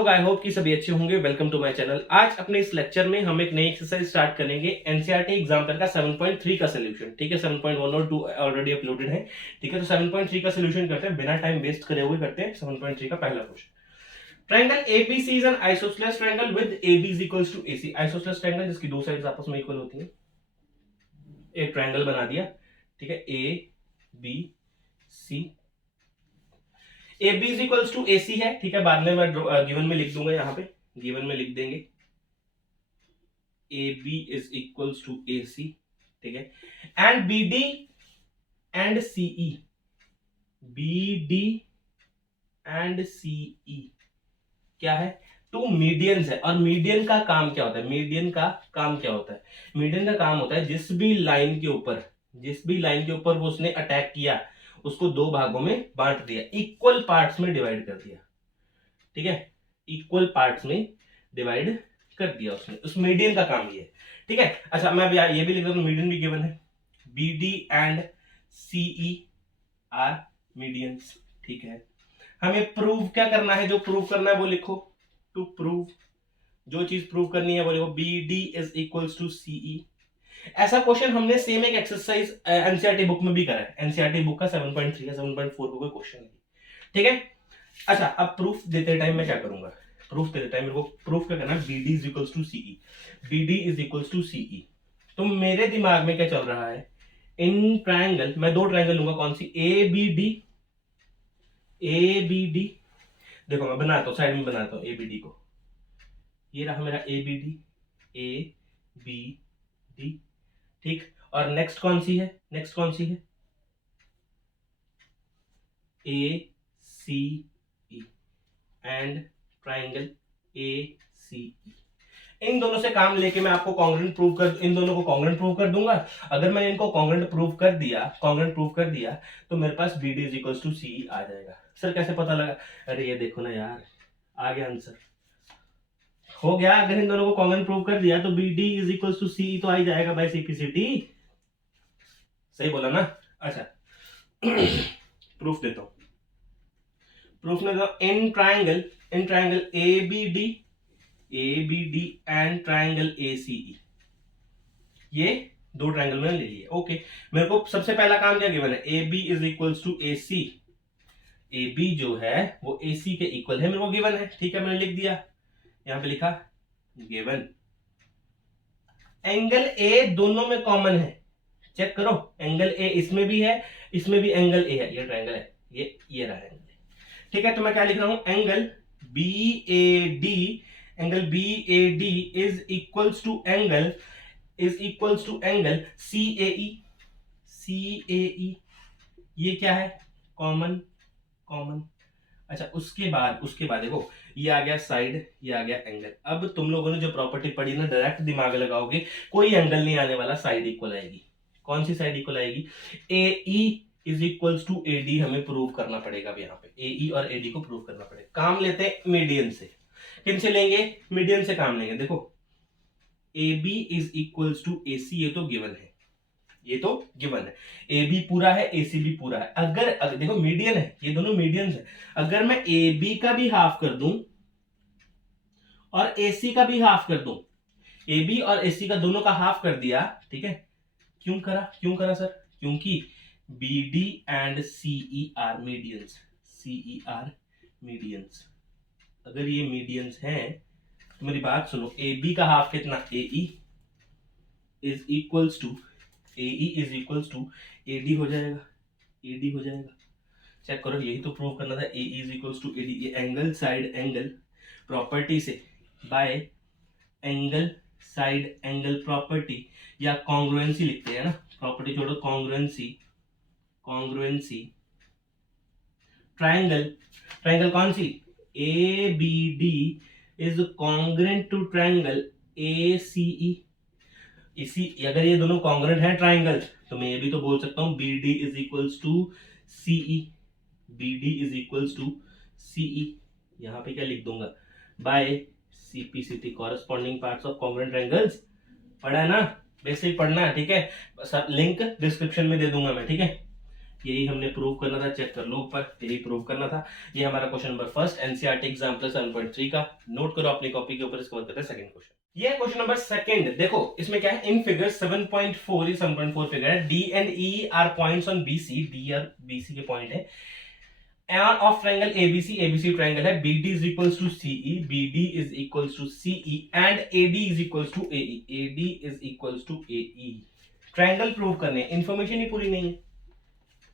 लोग, I hope कि सभी अच्छे होंगे। Welcome to my channel. आज अपने इस लेक्चर में हम एक नई एक्सरसाइज स्टार्ट करेंगे एनसीईआरटी एग्जाम्पल का 7.3 का सोल्यूशन। ठीक है, 7.1 और 2 ऑलरेडी अपलोडेड है। ठीक है, तो 7.3 का सोल्यूशन करते हैं, बिना टाइम वेस्ट करे हुए करते हैं 7.3 का पहला क्वेश्चन। Triangle ABC is an isosceles triangle with AB is equals to AC. Isosceles triangle जिसकी दो साइड्स आपस में इक्वल होती हैं। एक ट्रायंगल बना दिया, ठीक है, A B C. A B is equals to A C है, ठीक है, बाद में मैं गिवन में लिख दूंगा, यहाँ पे गिवन में लिख देंगे A B is equals to A C, ठीक है। And B D and CE, B D and CE क्या है? टू मीडियंस है। और मीडियन का काम क्या होता है? मीडियन का काम क्या होता है? मीडियन का काम होता है जिस भी लाइन के ऊपर वो उसने अटैक किया उसको दो भागों में बांट दिया, इक्वल पार्ट्स में डिवाइड कर दिया, ठीक है, इक्वल पार्ट्स में डिवाइड कर दिया उसने। उस मीडियन का काम ये है, ठीक है। अच्छा, मैं अभी ये भी लिख देता हूं, मीडियन भी गिवन है, B D and CE are medians, ठीक है। हमें प्रूव क्या करना है? जो प्रूव करना है वो लिखो, टू प्रूव, जो चीज प्रूव करनी है वो लिखो, B D is equals to CE. ऐसा क्वेश्चन हमने सेम एक एक्सरसाइज एनसीईआरटी बुक में भी करा है। एनसीईआरटी बुक का 7.3 या 7.4 का कोई क्वेश्चन है, ठीक है। अच्छा, अब प्रूफ देते टाइम मैं क्या करूंगा? प्रूफ देते टाइम मेरे को प्रूफ क्या करना है? B D is equals to CE, B D is equals to CE. तो मेरे दिमाग में क्या चल रहा है? इन ट्रायंगल मैं दो ट्रायंगल लूंगा, कौन सी? A B D, A B D. देखो मैं बनाता हूं, साइड में बनाता हूं ए बी डी को। ये रहा मेरा A B D, A B D, ठीक। और नेक्स्ट कौन सी है? नेक्स्ट कौन सी है? ए C E and triangle A C ई। इन दोनों से काम लेके मैं आपको कॉन्ग्रेंट प्रूव कर, इन दोनों को कॉन्ग्रेंट प्रूव कर दूंगा। अगर मैंने इनको कॉन्ग्रेंट प्रूव कर दिया तो मेरे पास B D is equals to C आ जाएगा। सर कैसे पता लगा? अरे ये देखो ना यार, आ गया आंसर, हो गया। अगर इन दोनों को कॉन्ग्रेंट प्रूव कर दिया तो B D is equals to C तो आ ही जाएगा बाय सिंप्लिसिटी। सही बोला ना? अच्छा प्रूफ देता हूं, प्रूफ में in triangle A B D and triangle A C E, ये दो ट्रायंगल मैंने ले लिए। ओके, मेरे को सबसे पहला काम क्या गिवन है? A B is equals to A C. A B जो है वो ए सी के इक्वल है, मेरे को गिवन है, ठीक है, मैंने लिख दिया, यहां पे लिखा गिवन। एंगल ए दोनों में कॉमन है, चेक करो, एंगल ए इसमें भी है, इसमें भी एंगल ए है, ये ट्रायंगल है, ये रहा एंगल, ठीक है। तो मैं क्या लिख रहा हूं? Angle B A D, angle B A D is equals to angle C A E. ये क्या है? कॉमन। अच्छा, उसके बाद देखो, ये आ गया साइड, ये आ गया एंगल। अब तुम लोगों ने जो प्रॉपर्टी पढ़ी ना, डायरेक्ट दिमाग लगाओगे, कोई एंगल नहीं आने वाला, साइड इक्वल आएगी। कौन सी साइड इक्वल आएगी? A E is equals to A D हमें प्रूव करना पड़ेगा। अब यहाँ पे ए ई और ए डी को प्रूव करना पड़ेगा। काम लेते हैं मीडियन से। किन से लेंगे? मीडियन से काम लेंगे। देखो, A B is equals to A C, ये तो गिवन है, ए बी पूरा है, ए सी भी पूरा है। अगर देखो मीडियन है, ये दोनों मीडियंस है। अगर मैं ए बी का भी हाफ कर दूं और ए सी का भी हाफ कर दूं, ए बी और ए सी का दोनों का हाफ कर दिया, ठीक है। क्यों करा सर? क्योंकि B D and CE are medians. अगर ये मीडियंस हैं तो मेरी बात सुनो, ए बी का हाफ कितना? A E is equals to A D हो जाएगा, चेक करो, यही तो प्रूव करना था, A is equals to A D. ये एंगल साइड एंगल प्रॉपर्टी से, by angle side angle property या कॉन्ग्रुएंसी लिखते हैं ना, प्रॉपर्टी छोड़ो, कॉन्ग्रुएंसी। ट्रायंगल कौन सी? A B D is congruent to triangle A C E. इसी, अगर ये दोनों कॉन्ग्रुएंट है ट्रायंगल, तो मैं ये भी तो बोल सकता हूं B D is equals to CE. यहां पे क्या लिख दूंगा? By CPCT, corresponding parts of congruent triangles. पढ़ा है ना? बेसिक पढ़ना है, ठीक है। सब लिंक डिस्क्रिप्शन में दे दूंगा मैं, ठीक है। यही हमने प्रूव करना था, चेक कर लो ऊपर, यही प्रूव करना था। ये हमारा question number first NCERT example 7.3 का, नोट करो अपनी कॉपी के ऊपर। इसके बाद करते हैं सेकंड क्वेश्चन। ये क्वेश्चन नंबर सेकंड, देखो इसमें क्या है, इन फिगर 7.4, ये 7.4 फिगर है, D and E are points on BC, D और बीसी के पॉइंट है of triangle ABC, ABC triangle है, BD is equals to CE, BD is equals to CE and AD is equals to AE, AD is equals to AE. Triangle prove करने, information ही पूरी नहीं है।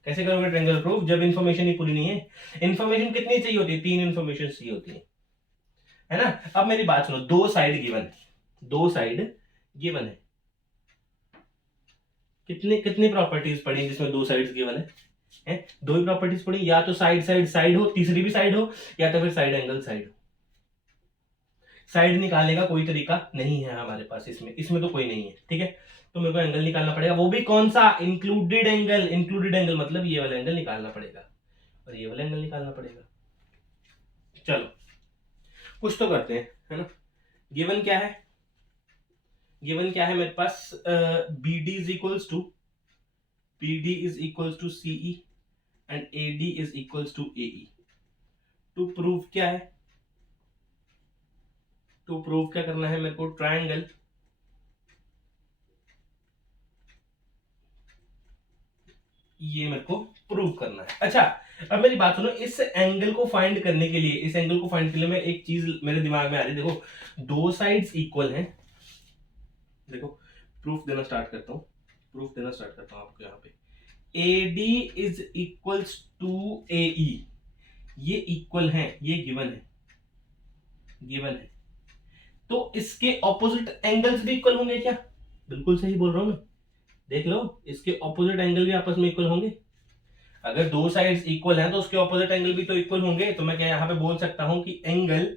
कैसे करोगे ट्रायंगल प्रूफ जब information ही पूरी नहीं है? इंफॉर्मेशन कितनी चाहिए होती है? 3 इंफॉर्मेशन चाहिए होती है ना। अब मेरी बात सुनो, दो साइड गिवन है, दो साइड गिवन है, कितने कितनी प्रॉपर्टीज पढ़ी जिसमें दो साइड्स गिवन है? दो ही प्रॉपर्टीज पढ़ी, या तो साइड साइड साइड हो, तीसरी भी साइड हो, या तो फिर साइड एंगल साइड हो। साइड निकालने का कोई तरीका नहीं है हमारे पास, इसमें तो कोई नहीं है, ठीक है। तो मेरे को एंगल निकालना पड़ेगा, वो भी कौन सा? Included angle. इंक्लूडेड एंगल मतलब ये वाला एंगल निकालना पड़ेगा और ये वाला एंगल निकालना पड़ेगा। चलो कुछ तो करते हैं, है ना। गिवन क्या है? गिवन क्या है मेरे पास? BD is equals to CE and AD is equals to AE। To prove क्या है? टू प्रूव क्या करना है मेरे को? ट्रायंगल ये मेरे को प्रूव करना है। अच्छा अब मेरी बात सुनो, इस एंगल को फाइंड करने के लिए, मैं एक चीज मेरे दिमाग में आ रही है। देखो दो साइड्स इक्वल हैं, देखो प्रूफ देना स्टार्ट करता हूं आपको। यहाँ पे AD is equals to AE, ये इक्वल है, ये गिवन है। तो इसके ऑपोजिट एंगल्स भी इक्वल होंगे क्या? बिल्कुल सही बोल रहा हूं मैं, देख लो, इसके ऑपोजिट एंगल भी आपस में इक्वल होंगे। अगर दो साइड्स इक्वल हैं तो उसके ऑपोजिट एंगल भी तो इक्वल होंगे। तो मैं क्या यहाँ पे बोल सकता हूं कि angle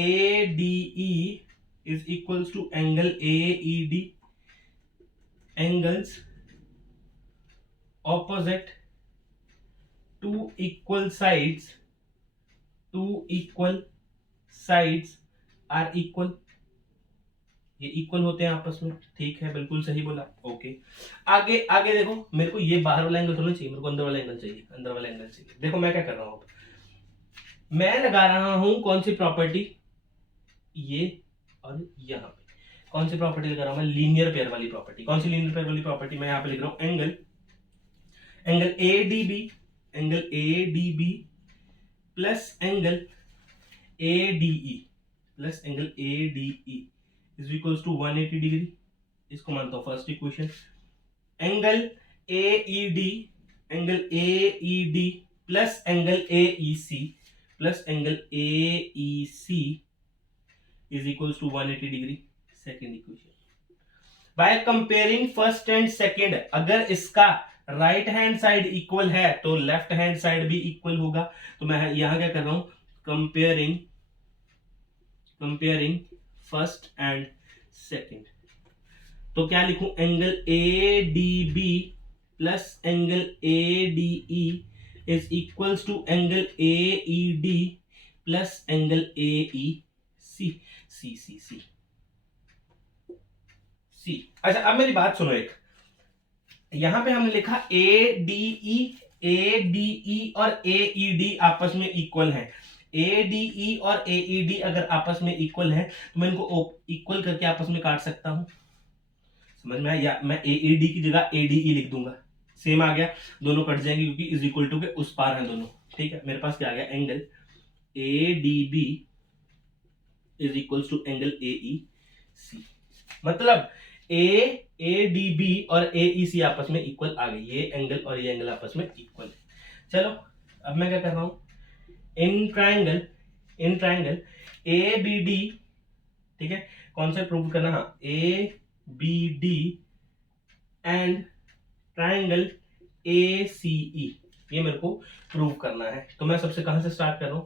ADE is equals to angle AED, angles opposite to equal sides are equal, ये इक्वल होते हैं आपस में, ठीक है, बिल्कुल सही बोला, ओके। आगे आगे देखो, मेरे को ये बाहर वाला एंगल थोड़ा चाहिए, मेरे को अंदर वाला एंगल चाहिए। देखो मैं क्या कर रहा हूं, मैं लगा रहा हूं कौन सी प्रॉपर्टी, ये और यहां पे कौन सी प्रॉपर्टी लगा रहा हूं मैं? लीनियर पेयर वाली प्रॉपर्टी। कौन सी लीनियर पेयर वाली प्रॉपर्टी? मैं यहां पे लिख रहा हूं angle ADB plus angle ADE is equals to 180 degree. इसको मानता हूं first equation. Angle AED plus angle AEC is equals to 180 degree, second equation. By comparing first and second, अगर इसका राइट हैंड साइड इक्वल है तो left hand side भी equal होगा। तो मैं यहां क्या कर रहा हूं? Comparing first and second. तो क्या लिखूं? Angle ADB plus angle ADE is equals to angle AED plus angle AEC। See. अच्छा अब मेरी बात सुनो, एक यहां पे हमने लिखा ADE और AED आपस में इक्वल हैं। ADE और AED अगर आपस में इक्वल है तो मैं इनको इक्वल करके आपस में काट सकता हूं, समझ में आया? या मैं AED की जगह ADE लिख दूंगा, सेम आ गया, दोनों कट जाएंगे क्योंकि इज इक्वल टू के उस पार हैं दोनों, ठीक है। मेरे पास क्या आ गया? Angle ADB is equal to angle AEC, मतलब ADB और AEC आपस में इक्वल आ गई, ये एंगल और ये एंगल आपस में इक्वल है। चलो अब मैं क्या कर रहा हूं? इन ट्रायंगल ABD, ठीक है, कौन सा प्रूव करना? हाँ, ABD एंड ट्रायंगल ACE, ये मेरे को प्रूव करना है। तो मैं सबसे कहां से स्टार्ट कर रहा हूं?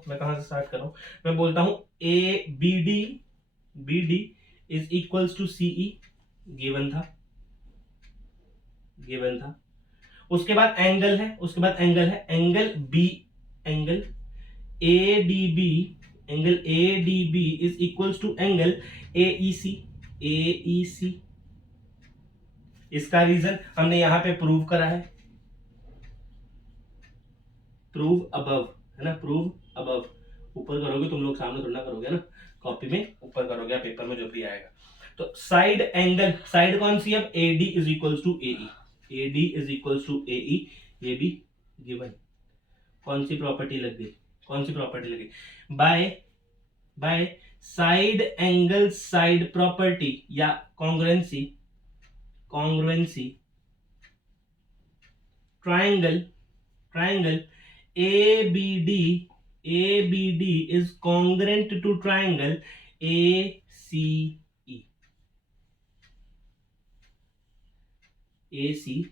मैं बोलता हूं BD is equals to CE, given था। उसके बाद एंगल है, angle ADB is equals to angle AEC। इसका रीजन हमने यहां पे प्रूव करा है, प्रूव अबव, है ना, प्रूव अबव, ऊपर करोगे तुम लोग, सामने थोड़ा करोगे ना, कॉपी में ऊपर करोगे, पेपर में जो भी आएगा। तो साइड एंगल, साइड कौन सी है, अब AD is equals to AE, AD is equals to AE, ये भी गिवन। कौन सी प्रॉपर्टी लग गई, कौन सी प्रॉपर्टी लगी, by by side angle side property या congruency, congruency triangle, triangle ABD, ABD is congruent to triangle ACE, ACE,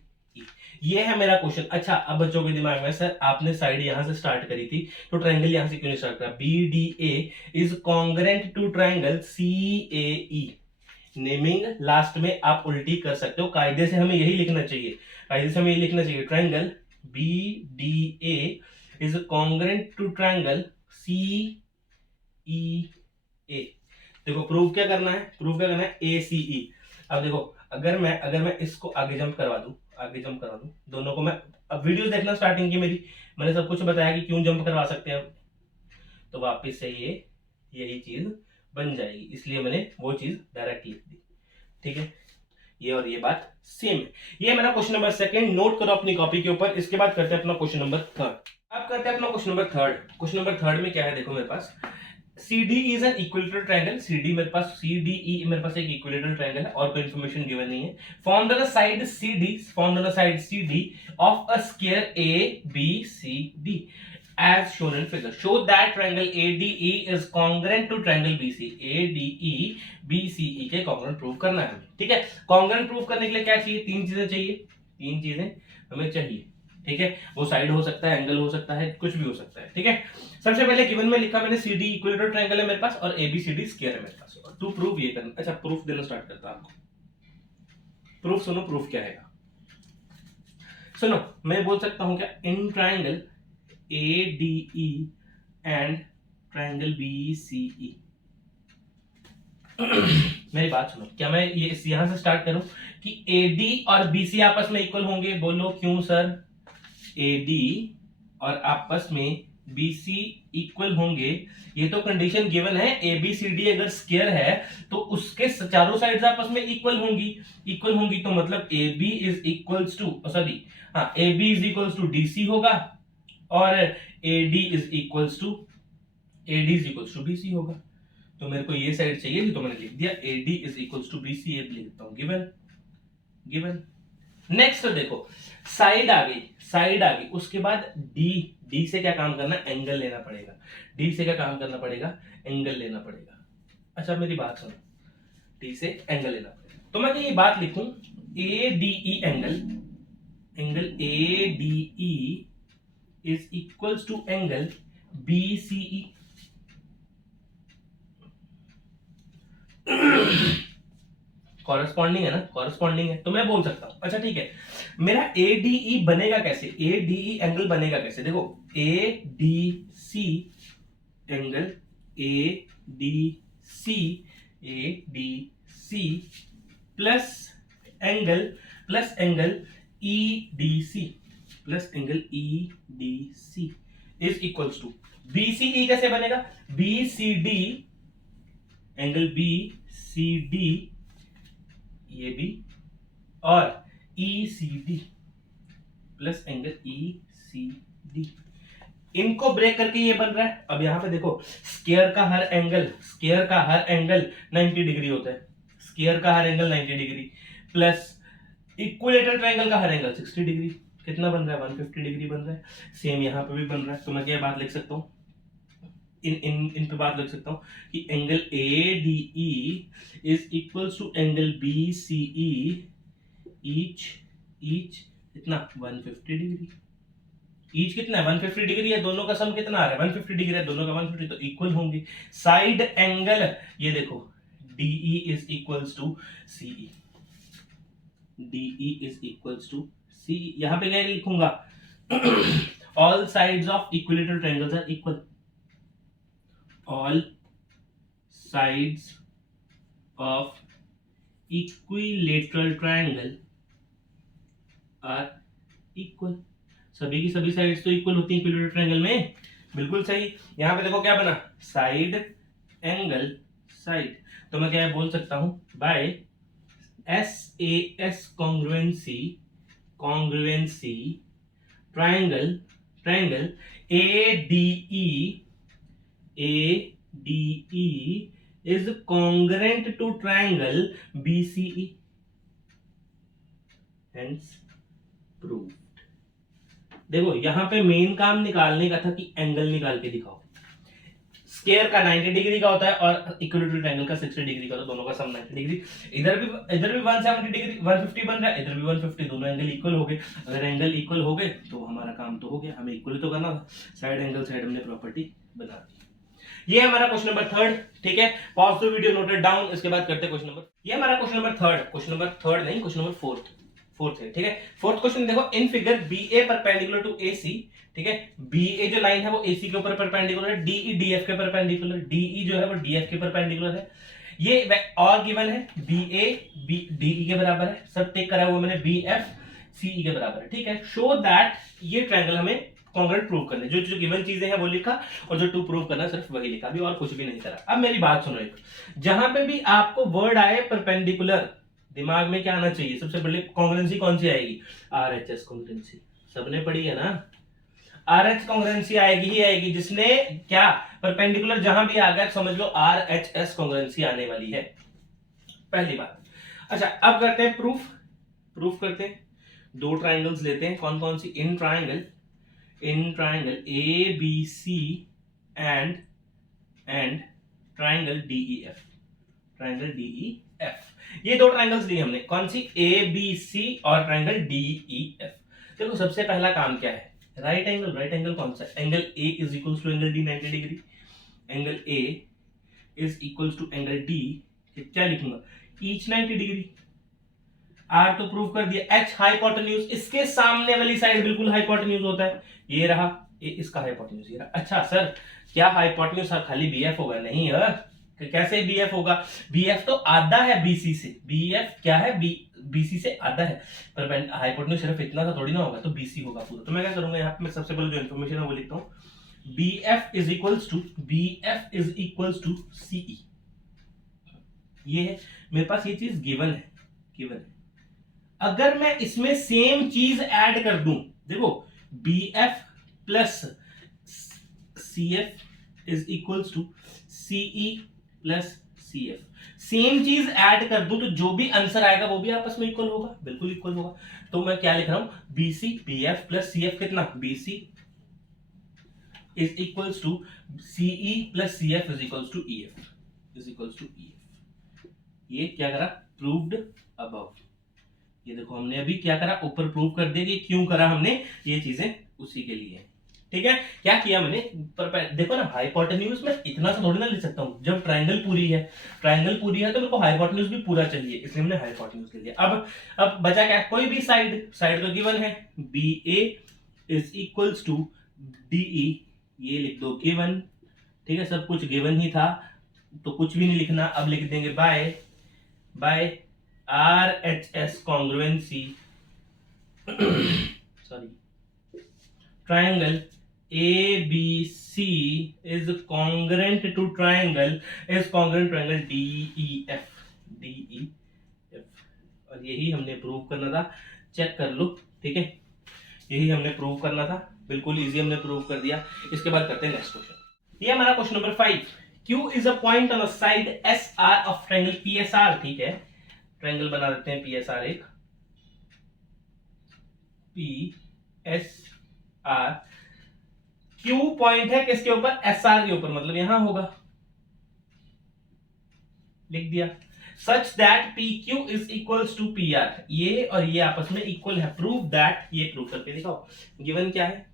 ये है मेरा क्वेश्चन। अच्छा, अब बच्चों के दिमाग में, सर आपने साइड यहां से स्टार्ट करी थी तो ट्रायंगल यहां से क्यों नहीं स्टार्ट करा, BDA is congruent to triangle CAE, naming last में आप उल्टी कर सकते हो, कायदे से हमें यही लिखना चाहिए, कायदे से हमें यही लिखना चाहिए, triangle BDA is congruent to triangle CEA। देखो प्रूव क्या करना है, प्रूव क्या करना है, ACE। अब देखो, अगर मैं इसको आगे जंप करवा दूं, आगे जंप करवा दूं दोनों को, मैं अब वीडियोस देखना स्टार्टिंग की मेरी, मैंने सब कुछ बताया कि क्यों जंप करवा सकते हैं, तो वापस से ये यही चीज बन जाएगी, इसलिए मैंने वो चीज डायरेक्ट लिख दी, ठीक है, ये और ये बात सेम है। ये मेरा क्वेश्चन नंबर सेकंड, नोट करो अपनी कॉपी के ऊपर। इसके बाद करते हैं अपना क्वेश्चन नंबर थर्ड। अब करते हैं अपना question number third. Question number third में क्या है, देखो मेरे पास CD is an equilateral triangle, CD मेरे पास, CDE मेरे पास एक इक्विलेटरल ट्रायंगल है और कोई इंफॉर्मेशन गिवन नहीं है। Formed on the side CD, formed on the side CD of a square ABCD as shown in figure. Show that triangle ADE is congruent to triangle BC. ADE BCE के congruent prove करना है हमें, ठीक है। congruent prove करने के लिए क्या चाहिए, तीन चीजें चाहिए, तीन चीजें हमें चाहिए, ठीक है। वो साइड हो सकता है, एंगल हो सकता है, कुछ भी हो सकता है, ठीक है। सबसे पहले गिवन में लिखा मैंने CD इक्विलेटरल ट्रायंगल है मेरे पास और ABCD स्क्वायर है मेरे पास। टू प्रूव ये करना, अच्छा प्रूफ देना स्टार्ट करता हूं आपको। प्रूफ सुनो, प्रूफ क्या है, सुनो, मैं बोल सकता हूं क्या, in triangle ADE and triangle BCE। मेरी बात सुनो, क्या मैं ये यहां से स्टार्ट करूं कि AD और BC आपस में इक्वल होंगे, बोलो क्यों सर, AD और आपस में BC इक्वल होंगे, ये तो कंडीशन गिवन है। ABCD अगर स्क्वायर है तो उसके चारों साइड्स आपस में इक्वल होंगी, इक्वल होंगी तो मतलब AB is equals to, sorry हाँ, AB is equals to DC होगा और AD is equals to BC होगा। तो मेरे को ये साइड चाहिए, तो मैंने लिख दिया AD is equals to BC, ये लिख देता हूं गिवन, गिवन। नेक्स्ट देखो, साइड आ गई, साइड आ गई, उसके बाद D से क्या काम करना, एंगल लेना पड़ेगा। D से क्या काम करना पड़ेगा, एंगल लेना पड़ेगा। अच्छा मेरी बात सुनो, D से एंगल लेना पड़ेगा, तो मैं ये बात लिखूं ADE angle, angle ADE is equals to angle BCE। Corresponding है ना, कॉरेस्पॉन्डिंग है, तो मैं बोल सकता हूं, अच्छा ठीक है, मेरा ADE बनेगा कैसे, ADE एंगल बनेगा कैसे, देखो ADC angle, ADC plus angle EDC plus angle EDC is equals to BCE। कैसे बनेगा, BCD एंगल BCD ये भी और ECD प्लस एंगल ECD, इनको ब्रेक करके ये बन रहा है। अब यहां पे देखो, स्क्वायर का हर एंगल 90 डिग्री होता है, स्क्वायर का हर angle 90 degree plus equilateral triangle का हर एंगल 60 डिग्री, कितना बन रहा है, 150 डिग्री बन रहा है। सेम यहाँ पे भी बन रहा है, तो मैं क्या बात लिख सकता हूँ, इन पे बात लिख सकता हूँ कि angle ADE is equals to angle BCE, each कितना 150 डिग्री, ईच कितना है 150 डिग्री है, दोनों का सम कितना आ रहा है 150 डिग्री है, दोनों का 150, तो इक्वल होंगे। साइड एंगल ये देखो DE is equals to CE, DE is equals to C। यहां पे क्या लिखूंगा, all sides of equilateral triangles are equal, all sides of equilateral triangle are equal। सभी की सभी साइड्स तो इक्वल होती हैं इक्विलेटरल ट्रायंगल में। बिल्कुल सही। यहाँ पे देखो क्या बना, साइड एंगल साइड। तो मैं क्या बोल सकता हूं, by SAS congruency triangle ADE is congruent to triangle BCE, hence proved। देखो यहाँ पे मेन काम निकालने का था कि एंगल निकाल के दिखाओ। स्क्वायर का 90 डिग्री का होता है और इक्विलेटरल ट्रायंगल का 60 डिग्री का, तो दोनों का सम 90 डिग्री। इधर भी 170 डिग्री 150 बन रहा है, इधर भी 150, दोनों एंगल इक्वल हो गए। अगर एंगल इक्वल हो गए तो हमारा काम तो हो गया, हमें इक्वल तो करना था। साइड एंगल साइड हमने प्रॉपर्टी बना दी। ये हमारा क्वेश्चन नंबर 3, ठीक है। Pause the video, note it down. इसके बाद करते हैं क्वेश्चन नंबर, ये हमारा क्वेश्चन नंबर 3, क्वेश्चन नंबर 3 नहीं, क्वेश्चन नंबर 4 है, ठीक है। फोर्थ क्वेश्चन देखो, in figure BA perpendicular to AC, ठीक है। BA जो लाइन है वो AC के ऊपर परपेंडिकुलर है, DE DF के परपेंडिकुलर, DE जो है वो DF के परपेंडिकुलर है। ये और गिवन है BA DE के बराबर है, सब टेक करा हुआ मैंने, BF CE के बराबर है, ठीक है। शो दैट ये ट्रायंगल हमें कॉन्ग्रुएंट प्रूव करने, जो जो गिवन चीजें हैं वो लिखा, और जो टू प्रूव करना सिर्फ वही लिखा, अभी और कुछ भी नहीं करा। अब मेरी बात सुनो, एक जहां पे भी आपको वर्ड आए परपेंडिकुलर, दिमाग में क्या आना चाहिए, सबसे पहले कॉन्ग्रुएंसी कौन सी आएगी, RHS कॉन्ग्रुएंसी। सबने पढ़ी है ना, RH कॉन्ग्रुएंसी आएगी ही आएगी। जिसने क्या परपेंडिकुलर जहां भी आ गया समझ लो RHS कॉन्ग्रुएंसी आने वाली है, पहली बात। अच्छा अब करते हैं प्रूफ करते हैं। दो ट्रायंगल्स लेते हैं, कौन कौन सी, in triangle ABC and triangle DEF, ये दो ट्रायंगल्स लिए हमने, कौन सी, ABC और ट्रायंगल DEF। देखो सबसे पहला काम क्या है, राइट एंगल कौन सा, angle A is equals to angle D 90 degree, angle A is equals to angle D, क्या लिखूंगा, ईच 90 डिग्री। R तो प्रूव कर दिया। H हाइपोटेन्यूज, इसके सामने वाली साइड बिल्कुल हाइपोटेन्यूज होता है, ये रहा, ये इसका हाइपोटेन्यूज ये रहा। अच्छा सर क्या हाइपोटेन्यूज खाली BF होगा, नहीं है, कैसे BF होगा, BF तो आधा है BC से, BF क्या है, BC से आधा है, पर हाइपोटेन्यूज सिर्फ इतना सा थोड़ी ना होगा, तो BC होगा पूरा। तो मैं क्या करूंगा, यहाँ पे मैं सबसे पहले जो इन्फॉर्मेशन है वो लिखता हूँ, BF is equals to CE। ये है मेरे पास, ये चीज गिवन है। अगर मैं इसमें सेम चीज ऐड कर दूं, देखो BF plus CF is equals to CE plus CF, same चीज ऐड कर दूं तो जो भी आंसर आएगा वो भी आपस में इक्वल होगा, बिल्कुल इक्वल होगा। तो मैं क्या लिख रहा हूं, BC BF प्लस CF कितना, BC is equals to CE plus CF is equals to EF। ये क्या करा, प्रूव्ड अबव। ये देखो हमने अभी क्या करा, ऊपर प्रूव कर दिया कि क्यों करा हमने ये चीजें, उसी के लिए, ठीक है। क्या किया मैंने, देखो ना हाइपोटेन्यूज में इतना सा थोड़ी ना लिख सकता हूं, जब ट्रायंगल पूरी है तो मेरे को हाइपोटेन्यूज भी पूरा चाहिए, इसलिए हमने हाइपोटेन्यूज ले लिया। अब बचा क्या, कोई भी साइड तो गिवन है, BA is equals to DE, ये लिख दो गिवन, ठीक है। सब कुछ गिवन ही था तो कुछ भी नहीं लिखना, अब लिख देंगे by RHS congruency triangle ABC is congruent to triangle DEF। और यही हमने प्रूव करना था, चेक कर लो, ठीक है, यही हमने प्रूव करना था, बिल्कुल इजी हमने प्रूव कर दिया। इसके बाद करते हैं नेक्स्ट क्वेश्चन। ये हमारा question number 5, Q is a point on a side SR of triangle PSR, ठीक है। ट्रायंगल बना देते हैं PSR, एक PSR, Q पॉइंट है किसके ऊपर, SR के ऊपर, मतलब यहां होगा, लिख दिया। Such that PQ is equals to PR, ये और ये आपस में इक्वल है, प्रूव दैट, ये प्रूव करके दिखाओ। गिवन क्या है,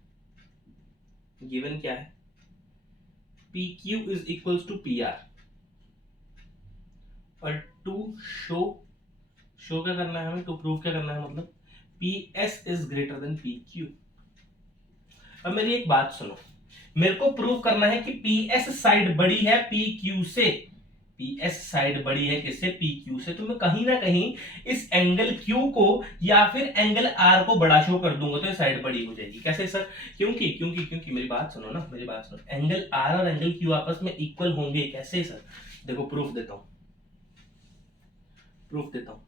PQ is equals to PR, और टू शो क्या करना है हमें, टू प्रूव क्या करना है, मतलब PS is greater than PQ। अब मेरी एक बात सुनो, मेरे को प्रूव करना है कि PS साइड बड़ी है PQ से, PS साइड बड़ी है किससे? PQ से। तो मैं कहीं ना कहीं इस एंगल Q को या फिर एंगल R को बड़ा शो कर दूंगा तो ये साइड बड़ी हो जाएगी। कैसे सर? क्योंकि क्योंकि क्योंकि मेरी बात सुनो ना, मेरी बात सुनो, एंगल R और एंगल Q आपस में इक्वल होंगे। कैसे सर? देखो प्रूफ देता हूं, प्रूफ देता हूं।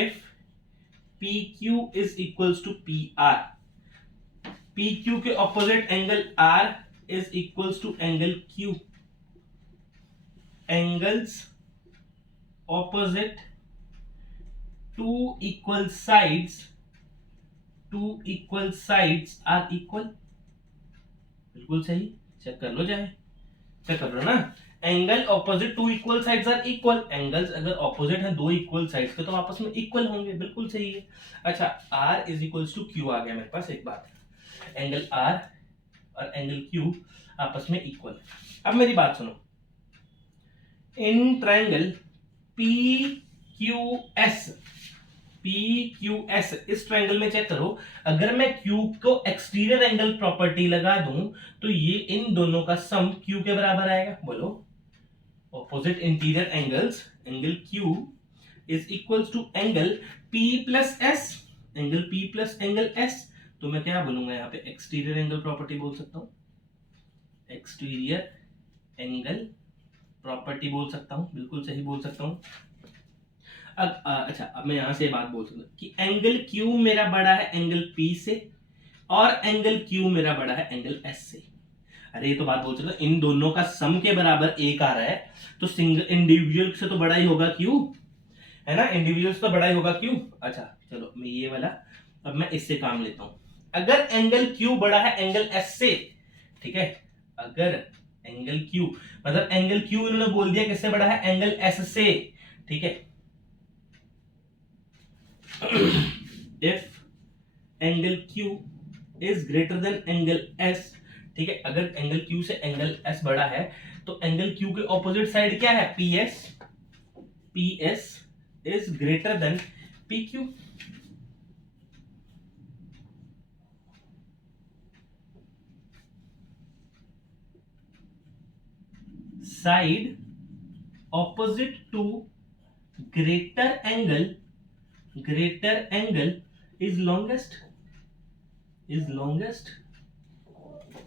If PQ is equals to PR, PQ के opposite angle R is equals to angle Q, angles opposite two equal sides are equal। बिल्कुल सही, चेक कर लो, चाहे चेक कर लो ना। Angle opposite to equal sides are equal, angles अगर opposite हैं दो इक्वल साइड्स के तो आपस में इक्वल होंगे। बिल्कुल सही है। अच्छा, R is equals to Q आ गया मेरे पास। एक बात, एंगल R और एंगल Q आपस में इक्वल। अब मेरी बात सुनो, इन ट्रायंगल PQS, इस ट्रायंगल में चेक करो, अगर मैं Q को एक्सटीरियर एंगल प्रॉपर्टी लगा दूं तो ये इन दोनों का सम Q के बराबर आएगा। बोलो, opposite interior angles, angle Q is equals to angle P plus S, angle P plus angle S। तो मैं क्या बोलूंगा यहाँ पे? एक्सटीरियर एंगल प्रॉपर्टी बोल सकता हूं, एक्सटीरियर एंगल प्रॉपर्टी बोल सकता हूं, बिल्कुल सही बोल सकता हूं। अब अच्छा, अब मैं यहां से बात बोल सकता हूं कि एंगल Q मेरा बड़ा है एंगल P से और एंगल Q मेरा बड़ा है एंगल S से। अरे ये तो बात बोल सकता हूं, इन दोनों का सम के बराबर एक आ रहा है तो सिंगल इंडिविजुअल से तो बड़ा ही होगा Q, है ना? इंडिविजुअल से तो बड़ा ही होगा Q। अच्छा चलो, मैं ये वाला, अब मैं इससे काम लेता हूं। अगर एंगल Q बड़ा है एंगल S से, ठीक है, अगर एंगल Q, मतलब एंगल Q इन्होंने बोल दिया किससे बड़ा है? एंगल S से, ठीक है। If angle Q is greater than angle S, ठीक है, अगर एंगल Q से एंगल S बड़ा है तो एंगल Q के ऑपोजिट साइड क्या है? PS is greater than PQ। Side opposite to greater angle is longest,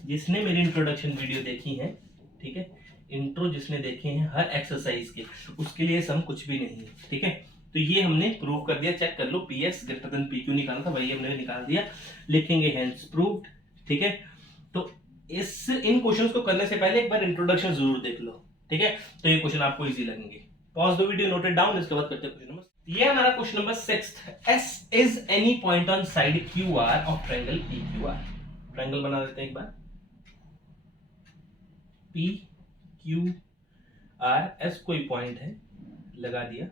जिसने मेरी इंट्रोडक्शन वीडियो देखी है, ठीक है, इंट्रो जिसने देखे हैं हर एक्सरसाइज के, उसके लिए सम कुछ भी नहीं है, ठीक है। तो ये हमने प्रूव कर दिया, चेक कर लो। PS ग्रेटर देन PQ निकालना था, वही हमने निकाल दिया, लिखेंगे हेंस प्रूव्ड, ठीक है। तो इन क्वेश्चंस को करने से पहले एक बार इंट्रोडक्शन जरूर देख लो, ठीक है, तो ये क्वेश्चन आपको इजी लगेंगे। Pause the video, note it down, इसके बाद करते हैं क्वेश्चन नंबर। ये हमारा question number 6th। S is any point on side QR of triangle PQR। Triangle बना देते हैं एक बार, PQR, S कोई पॉइंट है, लगा दिया,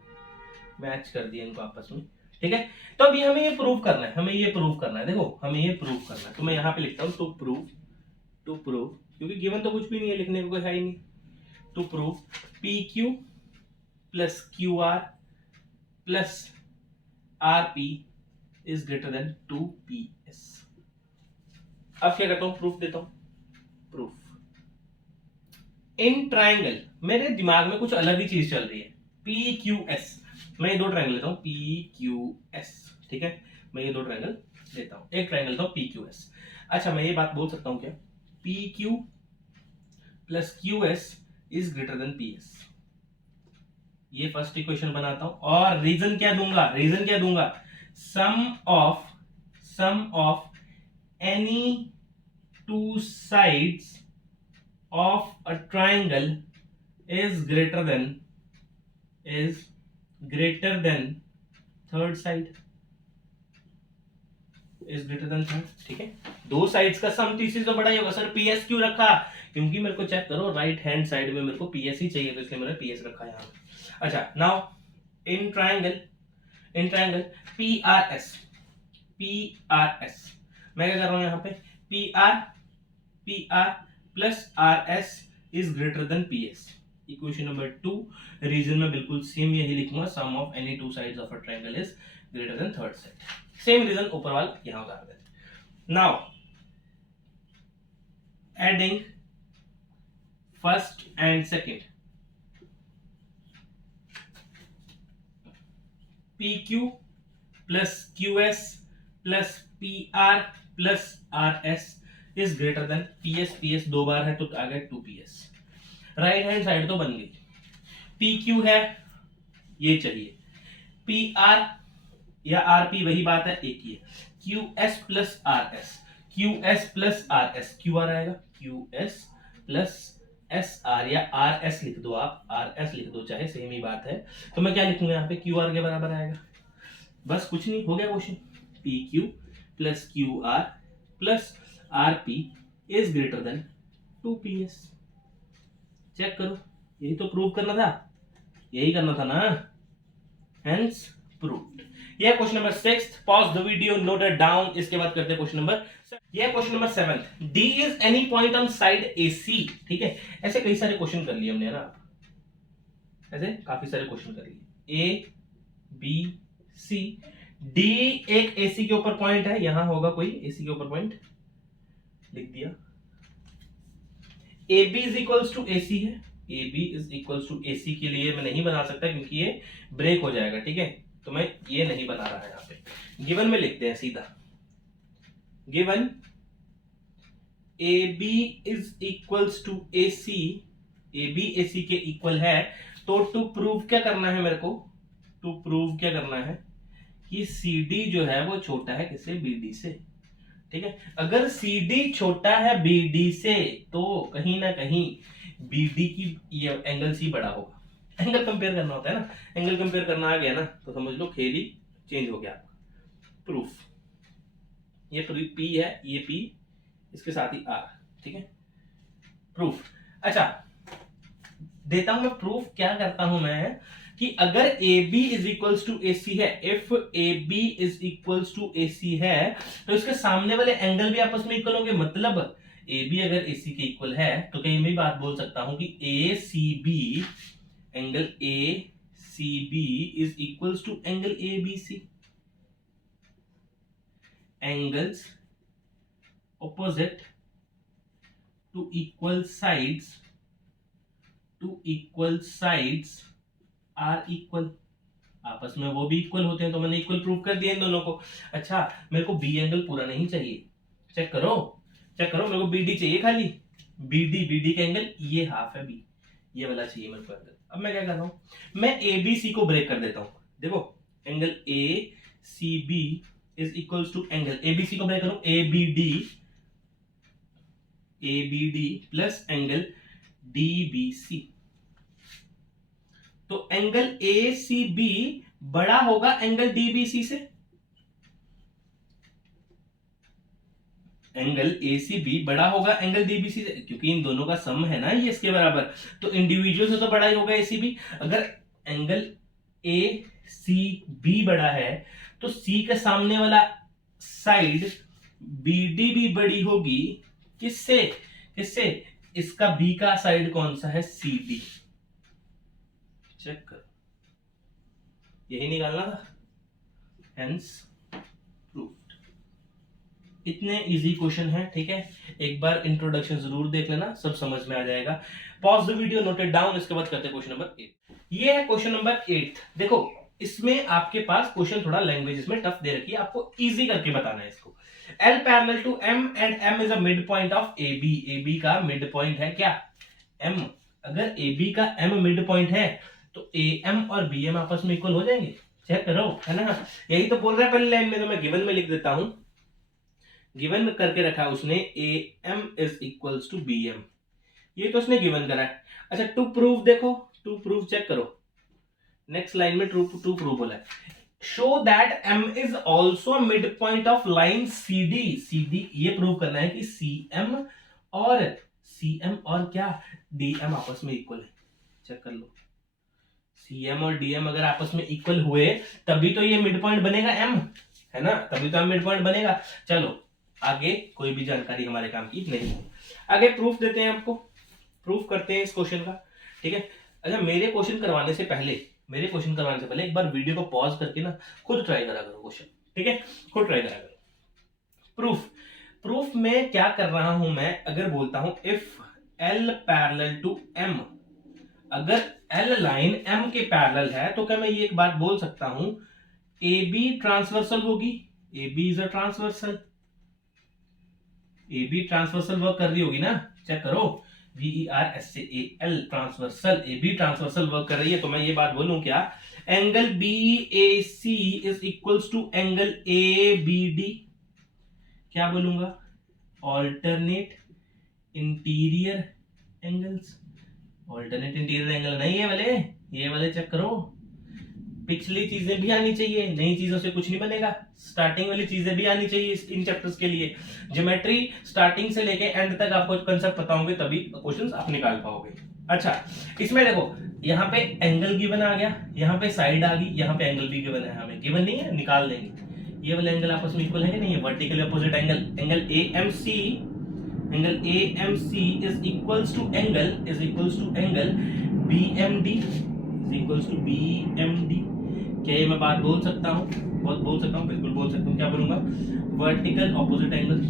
मैच कर दिया इनको आपस में, ठीक है। तो अभी हमें ये प्रूव करना है, देखो हमें ये प्रूव करना है। तो मैं यहां पे लिखता हूं टू प्रूव, क्योंकि गिवन तो कुछ भी नहीं है, लिखने को कोई है ही नहीं। To prove PQ plus QR plus RP is greater than 2PS। अब क्या करता हूं? प्रूफ देता हूं। प्रूफ, इन ट्रायंगल, मेरे दिमाग में कुछ अलग ही चीज चल रही है। PQS, मैं ये दो ट्रायंगल लेता हूं, PQS, ठीक है, मैं ये दो ट्रायंगल लेता हूं, एक ट्रायंगल लेता हूं PQS। अच्छा, मैं ये बात बोल सकता हूं क्या? PQ plus QS is greater than PS। ये फर्स्ट इक्वेशन बनाता हूं और रीजन क्या दूंगा? Sum of any two sides of a triangle is greater than third side, ठीक है। दो साइड्स का सम तीसरी तो बड़ा ही होगा। सर PS क्यों रखा? क्योंकि मेरे को चेक करो, राइट हैंड साइड में मेरे को PS ही चाहिए, तो इसलिए मैंने PS रखा यहाँ। अच्छा, नाउ इन ट्रायंगल PRS, मैं क्या कर रहा हूं यहाँ पे? PR plus RS is greater than PS। Equation number 2, reason में बिल्कुल सेम यही लिखूंगा, sum of any two sides of a triangle is greater than third side. Same reason ऊपर वाला यहां उतार देते। Now adding first and second, P Q plus Q S plus P R plus R S is greater than P S. P S दो बार है तो आ गया 2ps। राइट हैंड साइड तो बन गई। पी क्यू है, ये चाहिए। पी आर या आर पी वही बात है, एक ही है। Q S plus R S, Q S plus R S, Q R आएगा Q S plus S R, या आर एस लिख दो, आप आर एस लिख दो, चाहे सेम ही बात है। तो मैं क्या लिखूंगा यहाँ पे, क्यू आर के बराबर आएगा। बस कुछ नहीं, हो गया question. P Q plus Q R plus R P is greater than 2ps। Check करो, यही तो प्रूव करना था, यही करना था ना, हेंस प्रूव्ड। यह question number 6। Pause the video, note it down. इसके बाद करते हैं क्वेश्चन नंबर, यह question number 7। D is any point on side AC। ठीक है, ऐसे कई सारे क्वेश्चन कर लिए हमने ना, ऐसे काफी सारे क्वेश्चन कर लिए। A B C D एक AC के ऊपर पॉइंट है, यहां होगा कोई AC के ऊपर पॉइंट, लिख दिया। AB is equals to AC है, AB is equals to AC के लिए मैं नहीं बना सकता क्योंकि ये ब्रेक हो जाएगा। ठीक है, तो मैं ये नहीं बना रहा है यहाँ पे। गिवन में लिखते हैं सीधा, given AB is equals to AC, AB AC के इक्वल है, तो टू प्रूव क्या करना है मेरे को, टू प्रूव क्या करना है कि CD जो है वो छोटा है किससे, BD से। ठीक है, अगर CD छोटा है BD से तो कहीं ना कहीं BD की ये एंगल C बड़ा होगा। एंगल कंपेयर करना होता है ना, एंगल कंपेयर करना आ गया ना तो समझ लो खेल ही चेंज हो गया आपका। प्रूफ, ये P है, ये P, इसके साथ ही R। ठीक है, प्रूफ। अच्छा, देता हूं मैं प्रूफ, क्या करता हूं मैं कि अगर AB is equals to AC है, if AB is equals to AC है, तो इसके सामने वाले एंगल भी आपस में इक्वल होंगे। मतलब AB अगर AC के इक्वल है तो कहीं मैं बात बोल सकता हूं कि ACB, angle ACB is equals to angle ABC। Angles opposite to equal sides are equal, आपस में वो भी इक्वल होते हैं, तो मैंने इक्वल प्रूव कर दिया इन दोनों को। अच्छा, मेरे को बी एंगल पूरा नहीं चाहिए, चेक करो, चेक करो, मेरे को बीडी चाहिए खाली, बीडी का एंगल ये हाफ है, बी ये वाला चाहिए मेरे को एंगल। अब मैं क्या कर रहा हूं, मैं एबीसी को ब्रेक कर देता हूं। देखो, angle A C B is equals to angle ABC को ब्रेक करूं, एबीडी प्लस एंगल डीबीसी। तो एंगल ACB बड़ा होगा एंगल DBC से, एंगल ACB बड़ा होगा एंगल DBC से, क्योंकि इन दोनों का सम है ना ये इसके बराबर, तो इंडिविजुअल से तो बड़ा ही होगा ACB। अगर एंगल ACB बड़ा है तो C के सामने वाला साइड BD भी बड़ी होगी, किससे, किससे, इसका B का साइड कौन सा है, CD। चेक करो, यही निकालना था, हेंस प्रूव्ड। इतने इजी क्वेश्चन है। ठीक है, एक बार इंट्रोडक्शन जरूर देख लेना, सब समझ में आ जाएगा। Pause the video, note it down. इसके बाद करते हैं क्वेश्चन नंबर 8। ये है क्वेश्चन नंबर 8। देखो, इसमें आपके पास क्वेश्चन थोड़ा लैंग्वेज में टफ दे रखी है, आपको इजी करके बताना है इसको। L parallel to M and M is a mid point of AB। AB का मिड पॉइंट है क्या, M। अगर AB का M मिड पॉइंट है तो AM और BM आपस में इक्वल हो जाएंगे। चेक करो, है ना, यही तो बोल रहा है पहले लाइन में, तो मैं गिवन में लिख देता हूं, गिवन करके रखा है उसने AM is equals to BM, ये तो उसने गिवन करा है। अच्छा, टू प्रूव, देखो टू प्रूव चेक करो, नेक्स्ट लाइन में टू प्रूव बोला है, show that M is also mid point of line CD। ये प्रूव करना है कि CM और क्या DM आपस में इक्वल है। चेक कर लो, CM और DM अगर आपस में इक्वल हुए तभी तो ये मिड पॉइंट बनेगा M, है ना, तभी तो मिड पॉइंट बनेगा। चलो आगे कोई भी जानकारी हमारे काम की नहीं है, आगे प्रूफ देते हैं आपको, प्रूफ करते हैं इस क्वेश्चन का। ठीक है, अच्छा, मेरे क्वेश्चन करवाने से पहले एक बार वीडियो को पॉज करके ना खुद ट्राई करा करो क्वेश्चन। ठीक है, खुद ट्राई करा करो। प्रूफ में क्या कर रहा हूं मैं, अगर बोलता हूं if L parallel to M, अगर L लाइन M के पैरेलल है तो क्या मैं ये एक बात बोल सकता हूं ए बी ट्रांसवर्सल होगी, A B is a transversal, A B transversal work कर रही होगी ना, चेक करो, VERSAL transversal, A B transversal work कर रही है। तो मैं ये बात बोलूं क्या, angle BAC is equals to angle ABD, क्या बोलूंगा, alternate interior angles, alternate interior angle नहीं है ये वाले चेक करो, पिछली चीजें भी आनी चाहिए, नई चीजों से कुछ नहीं बनेगा, स्टार्टिंग वाली चीजें भी आनी चाहिए इन चैप्टर्स के लिए। ज्योमेट्री स्टार्टिंग से लेके एंड तक आपको कंसेप्ट पता होंगे तभी क्वेश्चंस आप निकाल पाओगे। अच्छा, इसमें देखो यहाँ पे एंगल गिवन आ गया, यहाँ पे साइड आ गई, यहाँ पे एंगल भी गिवन है, हमें गिवन नहीं है, निकाल लेंगे। ये वाले एंगल आपस में इक्वल है कि नहीं है, vertically opposite angle, angle AMC is equals to angle BMD is equals to BMD। क्या ये मैं बात बोल सकता हूँ, बोल सकता हूँ, बिल्कुल बोल सकता हूँ। क्या बोलूंगा, vertical opposite angles,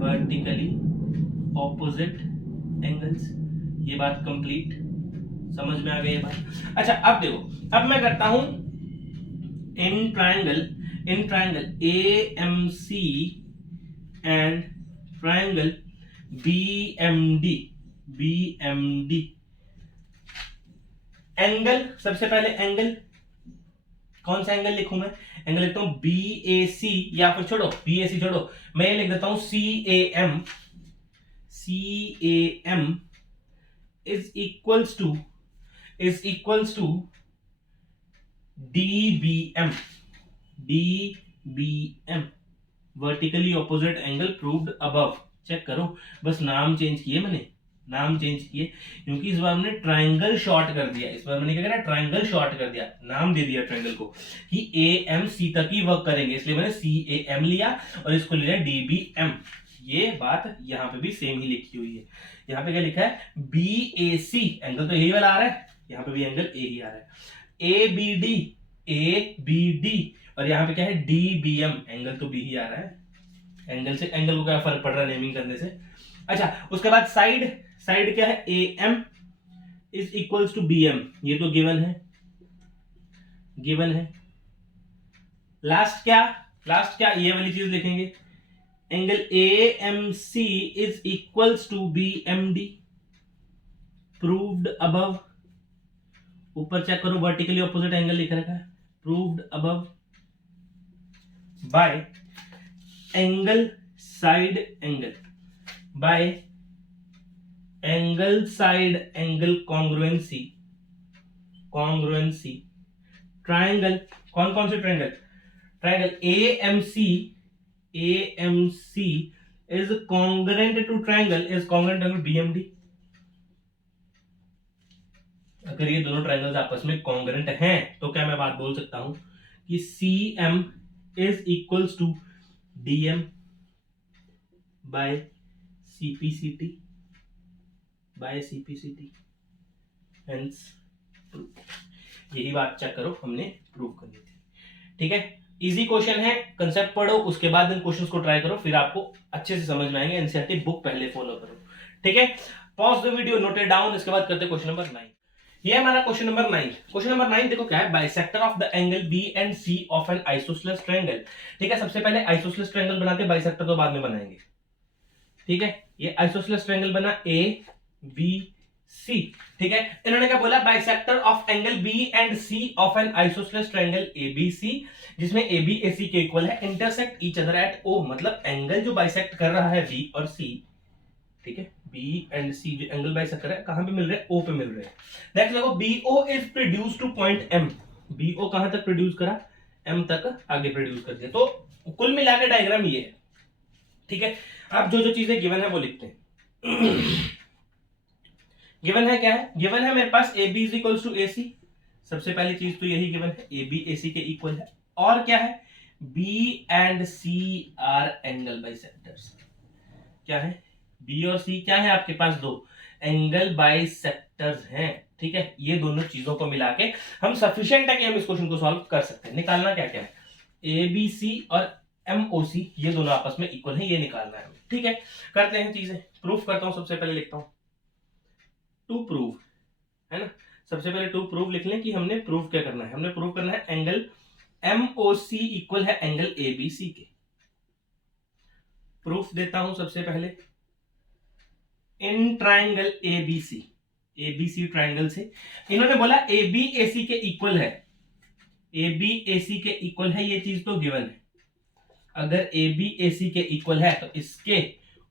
vertically opposite angles, ये बात कंप्लीट, समझ में आ गई ये बात। अच्छा अब देखो, अब मैं करता हूं in triangle AMC and triangle BMD, angle, सबसे पहले एंगल, कौन सा एंगल लिखूं मैं, एंगल लिखता हूं BAC, या फिर छोड़ो BAC छोड़ो, मैं ये लिख देता हूं CAM is equals to DBM, vertically opposite angle proved above. Check करो, बस नाम चेंज किए मैंने, क्योंकि इस बार मैंने ट्रायंगल शॉर्ट कर दिया, इस बार मैंने क्या करा, ट्रायंगल शॉर्ट कर दिया, नाम दे दिया ट्रायंगल को कि AMC तक ही वर्क करेंगे, इसलिए मैंने CAM लिया और इसको लिया DBM। ये बात यहाँ पे भी सेम ही लिखी हुई है, यहाँ पे क्या लिखा है, BAC, एंगल तो यही वाला आ रहा है, यहाँ पे भी एंगल A ही आ रहा है, ABD, और यहाँ पे क्या है DBM, एंगल तो B ही आ रहा है, एंगल से एंगल को क्या फर्क पड़ रहा है नेमिंग करने से। अच्छा, उसके बाद साइड क्या है, AM is equals to BM, ये तो गिवन है। लास्ट क्या, ये वाली चीज लिखेंगे, angle AMC is equals to BMD, proved above. ऊपर चेक करो, वर्टिकली ऑपोजिट एंगल लिख रखा है, proved above by angle side angle, congruency, triangle, कौन से triangle AMC is congruent to triangle BMD। अगर ये दोनों ट्रायंगल्स आपस में कॉन्ग्रुएंट हैं तो क्या मैं बात बोल सकता हूं कि CM is equals to DM by CPCT, hence यही बात चेक करो, हमने प्रूव करनी थी। ठीक है, इजी क्वेश्चन है, कंसेप्ट पढ़ो, उसके बाद इन क्वेश्चंस को ट्राई करो, फिर आपको अच्छे से समझ में आएंगे। एनसीईआरटी बुक पहले फॉलो करो, ठीक है। Pause the video, note it down, इसके बाद करते हैं क्वेश्चन नंबर 9। ये हमारा क्वेश्चन नंबर 9। क्वेश्चन नंबर 9 देखो क्या है, bisector of the angle B and C of an isosceles triangle. ठीक है, सबसे पहले आइसोसेलेस ट्रायंगल बनाते हैं, बाइसेक्टर तो बाद में बनाएंगे। ठीक है, ये आइसोसेलेस ट्रायंगल बना ए बी सी। ठीक है, इन्होंने क्या बोला, bisector of angle B and C of an isosceles triangle ABC, जिसमें AB AC के इक्वल है, intersect each other at O, मतलब एंगल जो बाइसेक्ट कर रहा है B और C, ठीक है, B एंड C जो एंगल बाइसेक्ट कर रहा है, कहां पे मिल रहे हैं, O पे मिल रहे हैं। नेक्स्ट देखो, BO is produce two point M, BO कहां तक प्रोड्यूस करा, M तक आगे प्रोड्यूस कर दिया। तो कुल मिला के डायग्राम ये है। ठीक है, अब जो चीजें गिवन है वो लिखते हैं। गिवन है क्या है, गिवन है मेरे पास AB is equals to AC, सबसे पहली चीज तो यही गिवन है, AB AC के इक्वल है, और क्या है, B and C are angle bisectors. क्या है, B और C क्या है आपके पास, दो एंगल बाइसेक्टर्स हैं। ठीक है, ये दोनों चीजों को मिला के हम सफिशिएंट है कि हम इस क्वेश्चन को सॉल्व कर सकते हैं। निकालना क्या क्या है, ABC और MOC ये दोनों आपस में इक्वल है, ये निकालना है। ठीक है, करते हैं चीजें, प्रूफ करता हूं। सबसे पहले लिखता हूं टू प्रूव, है ना, सबसे पहले टू प्रूव लिख लें कि हमने प्रूव क्या करना है, हमने प्रूव करना है एंगल MOC इक्वल है एंगल ABC के। प्रूफ देता हूं सबसे पहले। इन ट्राइंगल ABC ट्राइंगल से इन्होंने बोला ABAC के इक्वल है, ABAC के इक्वल है, ये चीज तो गिवन है। अगर ABAC के इक्वल है तो इसके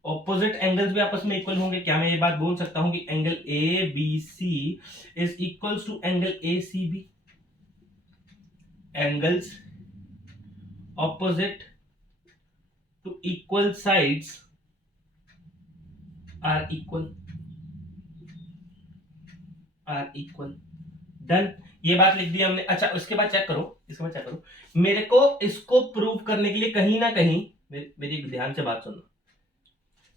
ऑपोजिट एंगल्स भी आपस में इक्वल होंगे। क्या मैं ये बात बोल सकता हूं कि angle ABC is equals to angle ACB? Angles opposite to equal sides are equal, done. ये बात लिख दी हमने। अच्छा, उसके बाद चेक करो, मेरे को इसको प्रूव करने के लिए कहीं ना कहीं मेरी ध्यान से बात सुनना,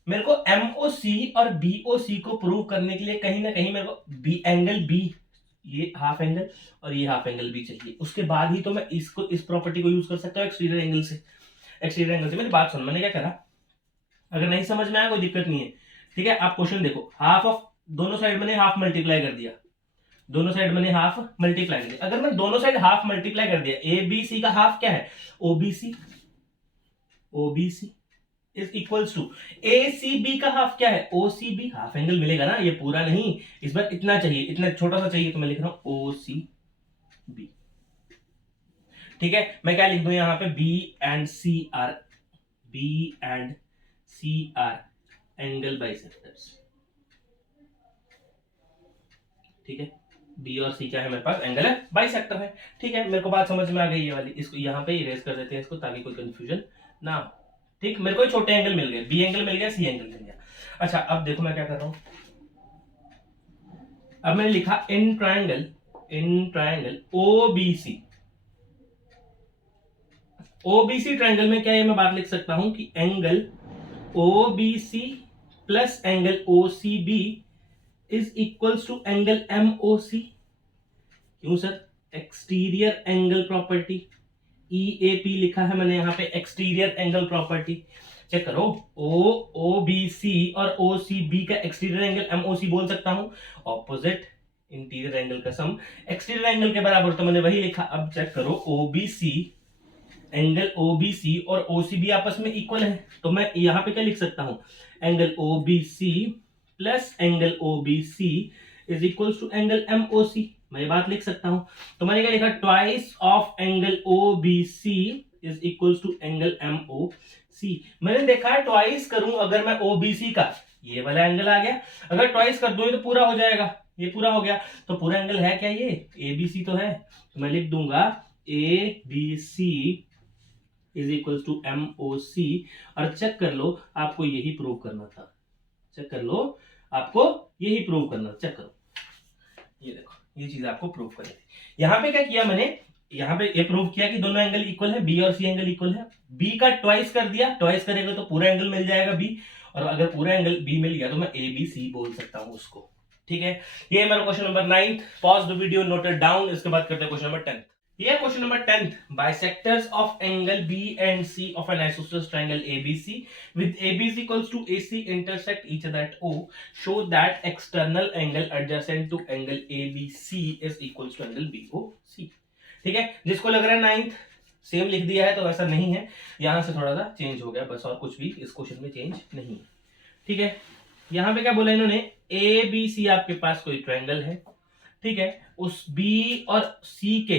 मेरे को MOC और BOC को प्रूव करने के लिए कहीं ना कहीं मेरे को एंगल B, ये हाफ एंगल और ये हाफ एंगल भी चाहिए। उसके बाद ही तो मैं इसको, इस प्रॉपर्टी को यूज कर सकता हूँ एक्सटीरियर एंगल से। मेरी बात सुन, मैंने क्या करा, अगर नहीं समझ में आया कोई दिक्कत नहीं है, ठीक है। आप क्वेश्चन देखो, हाफ ऑफ दोनों साइड मैंने हाफ मल्टीप्लाई कर दिया, अगर मैं दोनों साइड हाफ मल्टीप्लाई कर दिया, ABC का हाफ क्या है, OBC is equals to ACB का हाफ क्या है, OCB। हाफ एंगल मिलेगा ना, ये पूरा नहीं, इस बार इतना चाहिए, इतना छोटा सा चाहिए, तो मैं लिख रहा हूं OCB। ठीक है, मैं क्या लिख दूं यहां पे, B and C are angle bisectors. ठीक है, B और C क्या है मेरे पास, एंगल है, बाइसेक्टर है। ठीक है, मेरे को बात समझ में आ गई ये वाली। इसको यहाँ पे इरेज कर देते हैं इसको, ताकि कोई कंफ्यूजन ना हो। ठीक, मेरे को छोटे एंगल मिल गए, B एंगल मिल गया, C एंगल मिल गया। अच्छा, अब देखो मैं क्या कर रहा हूं, अब मैंने लिखा इन ट्राइंगल OBC ट्राइंगल में क्या है, मैं बात लिख सकता हूं कि angle OBC plus angle OCB is equals to angle MOC। क्यों sir, exterior angle property, EAP लिखा है मैंने यहाँ पे, एक्सटीरियर एंगल प्रॉपर्टी। चेक करो, OBC और OCB का एक्सटीरियर एंगल MOC बोल सकता हूं, ऑपोजिट इंटीरियर एंगल का सम एक्सटीरियर एंगल के बराबर, तो मैंने वही लिखा। अब चेक करो, एंगल OBC और OCB आपस में इक्वल है, तो मैं यहां पे क्या लिख सकता हूं, angle OBC plus angle OBC is equal to angle MOC। मैं ये बात लिख सकता हूं। तो मैंने क्या लिखा, twice of angle OBC is equal to angle MOC। मैंने देखा है, ट्वाइस करूं अगर मैं OBC का, ये वाला एंगल आ गया, अगर ट्वाइस कर दूं तो पूरा हो जाएगा, ये पूरा हो गया। तो पूरा एंगल है क्या, ये ABC तो है, तो मैं लिख दूंगा ABC is equal to MOC। और चेक कर लो, आपको यही प्रूव करना था, चेक कर लो, आपको यही प्रूव करना, चेक करो, ये देखो, ये चीज आपको प्रूव करनी थी। यहां पे क्या किया मैंने, यहां पे ये प्रूव किया कि दोनों एंगल इक्वल है, B और C एंगल इक्वल है। B का ट्वाइस कर दिया, ट्वाइस करेगा तो पूरा एंगल मिल जाएगा B, और अगर पूरा एंगल B मिल गया तो मैं ABC बोल सकता हूं उसको। ठीक है, ये मेरा question number 9। Pause the video, note it down. इसके बाद करते हैं क्वेश्चन नंबर 10। ये question number 10, bisectors of angle B and C of an isosceles triangle ABC with ABC equals to AC intersect each other at O, show that external angle adjacent to angle ABC is equals to angle BOC। ठीक है, जिसको लग रहा है 9th same लिख दिया है, तो वैसा नहीं है, यहां से थोड़ा सा चेंज हो गया बस, और कुछ भी इस क्वेश्चन में चेंज नहीं है। ठीक है, यहां पे क्या बोला इन्होंने, ABC आपके पास कोई ट्रायंगल है, ठीक है, उस B और C के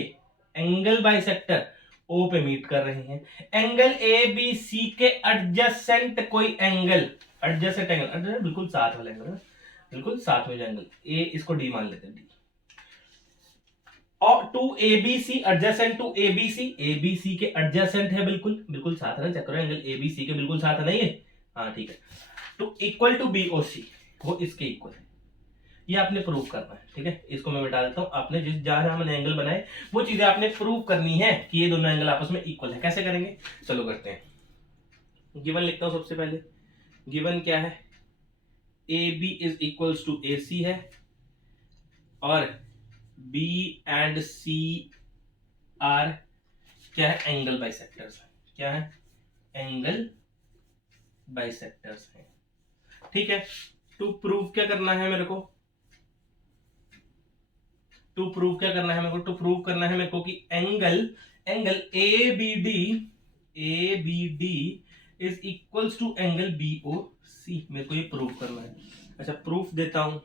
एंगल बाइसेक्टर O पे मीट कर रहे हैं, एंगल ABC के एडजेसेंट कोई एंगल, एडजेसेंट एंगल बिल्कुल साथ वाला एंगल, बिल्कुल साथ में जो एंगल, A इसको D मान लेते हैं, D, और to ABC adjacent to ABC के एडजेसेंट है, बिल्कुल बिल्कुल साथ है ना, चेक करो, एंगल ABC के बिल्कुल साथ है नहीं है, हाँ ठीक है, तो इक्वल टू BOC, वो इसके इक्वल है, ये आपने प्रूव करना है। ठीक है, इसको मैं मिटा देता हूं, आपने जिस जहां मैंने एंगल बनाए वो चीजें आपने प्रूव करनी है कि ये दोनों एंगल आपस में इक्वल है। कैसे करेंगे, चलो करते हैं। गिवन लिखता हूं सबसे पहले, गिवन क्या है, AB is equals to AC है, और B एंड C आर क्या है, एंगल बाइसेक्टर्स, क्या है, एंगल बाइसेक्टर्स है। ठीक है, टू प्रूव क्या करना है मेरे को, टू प्रूव करना है मेरे को कि angle angle A B D is equals to angle B O C. मेरे को ये प्रूफ करना है। अच्छा प्रूफ देता हूं,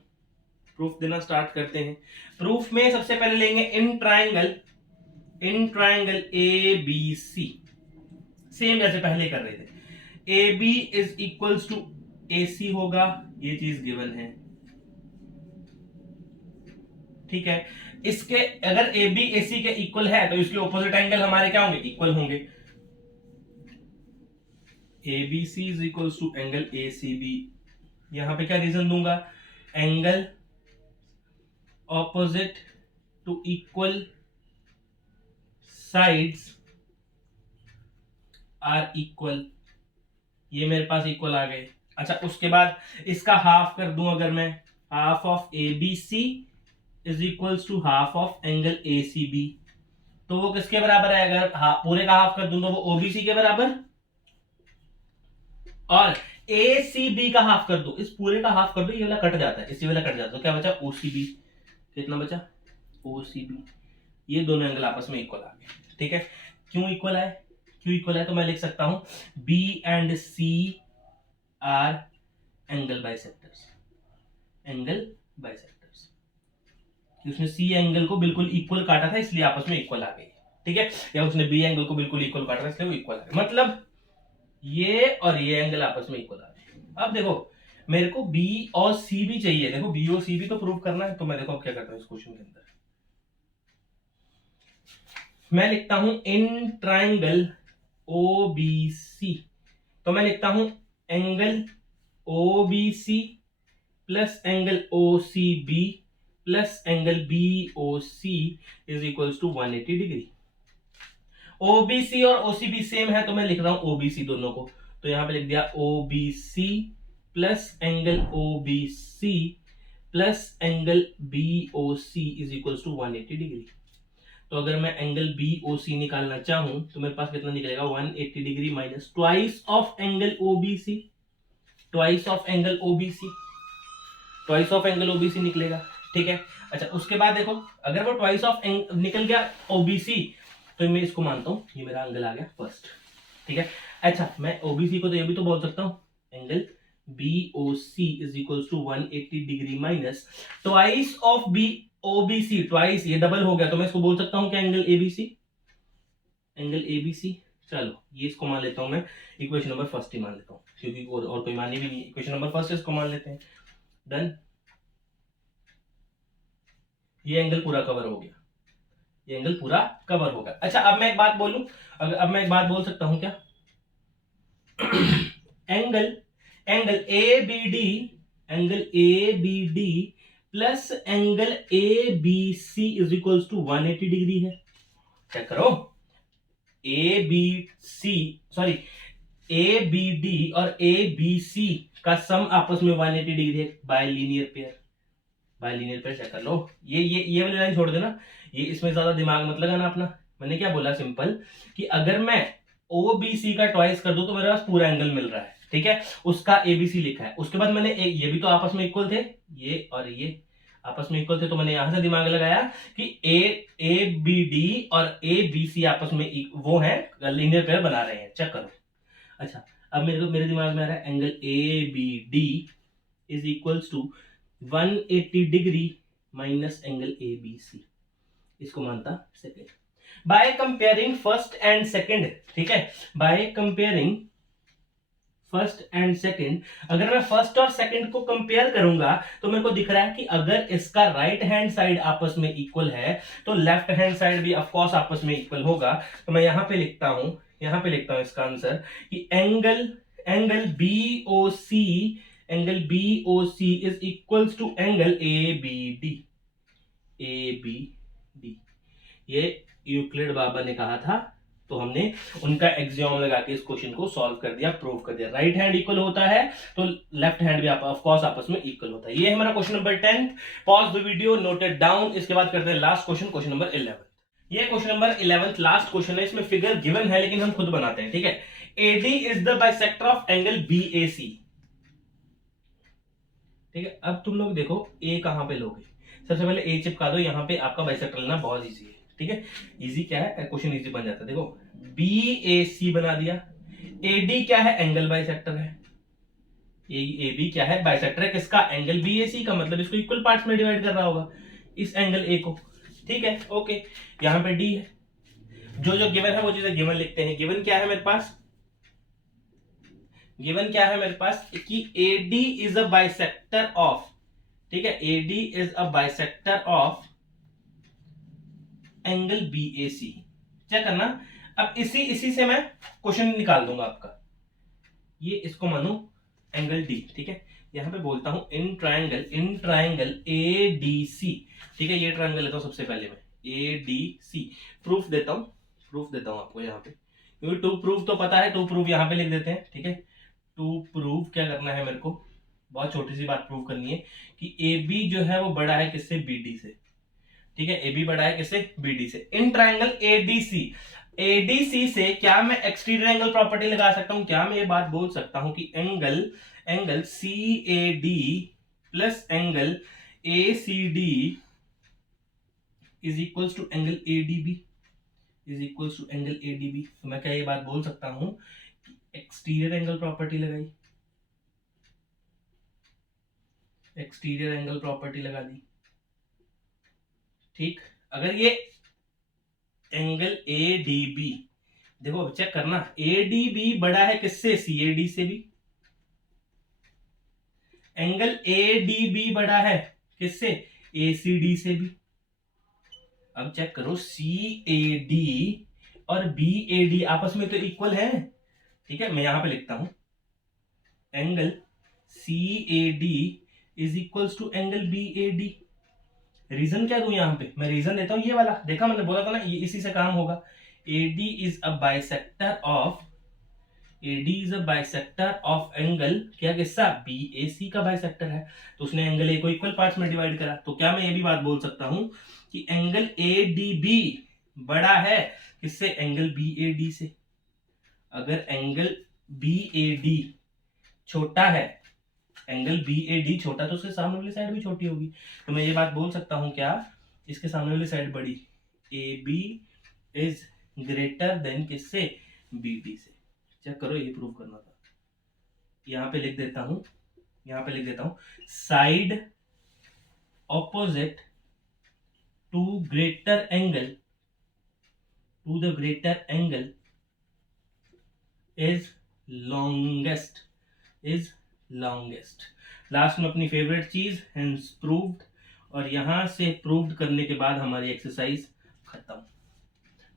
प्रूफ देना स्टार्ट करते हैं। प्रूफ में सबसे पहले लेंगे in triangle A B C, same जैसे पहले कर रहे थे। A B is equals to A C होगा, ये चीज गिवन है, ठीक है। इसके अगर ए बी ए सी के इक्वल है तो इसके ऑपोजिट एंगल हमारे क्या होंगे, इक्वल होंगे। A B C is equals to angle A C B. यहां पे क्या रीजन दूंगा, angle opposite to equal sides are equal, ये मेरे पास इक्वल आ गए। अच्छा उसके बाद इसका हाफ कर दूं अगर मैं, half of A B C is equals to half of angle A C B, तो वो किसके बराबर है, अगर पूरे का हाफ कर दूं तो वो ओबीसी के बराबर, और ए सी बी का हाफ कर दो, इस पूरे का हाफ कर दो, ये वाला कट जाता है, इसी वाला कट जाता है, तो क्या बचा ओसीबी, कितना बचा ओसीबी। ये दोनों एंगल आपस में इक्वल आ गए, ठीक है। क्यों इक्वल है, क्यों इक्वल है, तो मैं लिख सकता हूं B and C are angle bisectors, angle bisectors. उसने सी एंगल को बिल्कुल इक्वल काटा था इसलिए आपस में इक्वल आ गई, ठीक है, या उसने बी एंगल को बिल्कुल इक्वल काटा था इसलिए वो इक्वल आ गई, मतलब ये और ये एंगल आपस में इक्वल आ गए। अब देखो मेरे को बी और सी भी चाहिए, देखो बी और सी भी तो प्रूव करना है, तो मैं देखो अब क्या करता हूं इस क्वेश्चन के अंदर, मैं लिखता हूं इन ट्राइंगल ओ बी सी, तो मैं लिखता हूं angle O B C plus angle O C B plus angle B O C is equals to 180 degree. OBC और ओसीबी सेम है तो मैं लिख रहा हूं ओबीसी दोनों को, तो यहां पे लिख दिया OBC plus angle OBC plus angle BOC is equals to 180 degree. तो अगर मैं एंगल बीओसी निकालना चाहूं तो मेरे पास कितना निकलेगा, 180 degree minus twice of angle OBC, twice of angle OBC, twice of angle OBC निकलेगा, ठीक है। अच्छा उसके बाद देखो अगर वो ट्वाइस ऑफ निकल गया ओबीसी तो मैं इसको मानता हूं ये मेरा एंगल आ गया फर्स्ट, ठीक है। अच्छा मैं ओबीसी को तो ये भी तो बोल सकता हूं angle BOC is equals to 180 degree minus twice of B OBC, twice ये डबल हो गया तो मैं इसको बोल सकता हूं क्या, एंगल एबीसी, एंगल एबीसी। चलो ये इसको मान लेता हूं मैं, इक्वेशन नंबर फर्स्ट ही मान लेता हूं क्योंकि और कोई मानी भी नहीं, इक्वेशन नंबर फर्स्ट इसको मान लेते हैं, डन। ये एंगल पूरा कवर हो गया, ये एंगल पूरा कवर होगा। अच्छा अब मैं एक बात बोलूं, अब मैं एक बात बोल सकता हूं क्या, angle angle A B D, angle A B D plus angle A B C is equals to 180 degree है। चेक करो, A B C sorry A B D और ए बी सी का सम आपस में 180 डिग्री है by linear pair, by linear pair. Check कर लो, ये वाली लाइन छोड़ देना, ये इसमें ज्यादा दिमाग मत लगाना अपना। मैंने क्या बोला सिंपल कि अगर मैं ओ बी सी का ट्वाइस कर दूं तो मेरे पास पूरा एंगल मिल रहा है, ठीक है, उसका एबीसी लिखा है। उसके बाद मैंने ये भी तो आपस में इक्वल थे, ये और ये आपस में इक्वल थे, तो मैंने यहां से दिमाग लगाया कि ए बी डी और ए बी सी आपस में वो है लीनियर पेयर बना रहे हैं। चेक करो, अच्छा अब मेरे दिमाग में आ रहा है angle A B D is equals to 180 degree minus angle A B C, इसको मानता second by comparing first and second, ठीक है, by comparing first and second. अगर मैं फर्स्ट और सेकेंड को कंपेयर करूंगा तो मेरे को दिख रहा है कि अगर इसका राइट हैंड साइड आपस में इक्वल है तो लेफ्ट हैंड साइड भी ऑफ कोर्स आपस में इक्वल होगा। तो मैं यहां पे लिखता हूं इसका आंसर कि angle BOC, angle BOC is equals to angle ABD, ABD. ये यूक्लिड बाबा ने कहा था तो हमने उनका एक्सियोम लगा के इस क्वेश्चन को सॉल्व कर दिया, प्रूव कर दिया। राइट हैंड इक्वल होता है तो लेफ्ट हैंड भी ऑफ कोर्स आपस में इक्वल होता है। ये है हमारा question number 10। Pause the video, note it down. इसके बाद करते हैं लास्ट क्वेश्चन, क्वेश्चन नंबर 11। ये क्वेश्चन नंबर 11 लास्ट क्वेश्चन है, इसमें फिगर गिवन है लेकिन हम खुद बनाते हैं, ठीक है। AD is the bisector of angle BAC, ठीक है। अब तुम लोग देखो ए कहां पे लोगे, सबसे पहले ए चिपका दो, यहां पे आपका बाइसेक्टर लेना बहुत इजी है, ठीक है, इजी क्या है, क्वेश्चन इजी बन जाता है। देखो BAC बना दिया, AD क्या है, एंगल बाइसेक्टर है, AB क्या है, बाइसेक्टर है किसका, एंगल BAC का, मतलब इसको इक्वल पार्ट्स में डिवाइड कर रहा होगा इस एंगल A को, ठीक है ओके। यहां पे D है, जो जो गिवन है वो चीजें गिवन लिखते हैं। गिवन क्या है मेरे पास, गिवन क्या है मेरे पास कि AD is a bisector of, ठीक है, AD is a bisector of angle BAC। क्या करना, अब इसी से मैं क्वेश्चन निकाल दूंगा आपका, ये इसको मानो एंगल D, ठीक है। यहां पे बोलता हूं इन ट्रायंगल ADC, ठीक है, ये ट्रायंगल लेता हूं सबसे पहले मैं, ADC प्रूफ देता हूं आपको यहाँ पे, क्योंकि टू प्रूफ तो पता है, टू प्रूफ यहाँ पे लिख देते हैं, ठीक है। टू प्रूफ क्या करना है मेरे को, बहुत छोटी सी बात प्रूव करनी है कि AB जो है वो बड़ा है किससे, BD से, ठीक है, AB बड़ा है किससे, BD से। इन ट्रायंगल ADC से क्या मैं एक्सटीरियर एंगल प्रॉपर्टी लगा सकता हूं, क्या मैं ये बात बोल सकता हूं कि angle CAD plus angle ACD is equals to angle ADB, तो मैं क्या ये बात बोल सकता हूं कि एक्सटीरियर एंगल प्रॉपर्टी लगाई, एक्सटीरियर एंगल प्रॉपर्टी लगा दी, ठीक। अगर ये एंगल ADB, देखो चेक करना, ADB बड़ा है किससे, CAD से भी, एंगल ADB बड़ा है किससे, ACD से भी। अब चेक करो CAD और BAD आपस में तो इक्वल है, ठीक है, मैं यहां पे लिखता हूं angle CAD is equals to angle BAD। Reason क्या दूं यहां पे, मैं रीजन देता हूं ये वाला, देखा मैंने बोला था ना ये इसी से काम होगा। AD is a bisector of angle क्या, किसका, BAC का बाइसेक्टर है, तो उसने एंगल A को इक्वल पार्ट्स में डिवाइड करा। तो क्या मैं ये भी बात बोल सकता हूं कि एंगल ADB बड़ा है किससे, एंगल BAD से। अगर एंगल BAD छोटा है, एंगल BAD छोटा, तो उसके सामने वाली साइड भी छोटी होगी, तो मैं ये बात बोल सकता हूं क्या, इसके सामने वाली साइड बड़ी, AB इज ग्रेटर देन किससे, BD से। चेक करो, ये प्रूव करना था। यहां पे लिख देता हूं side opposite to the greater angle is longest. Last में अपनी फेवरेट चीज, हेंस प्रूव्ड, और यहां से प्रूव्ड करने के बाद हमारी एक्सरसाइज खत्म,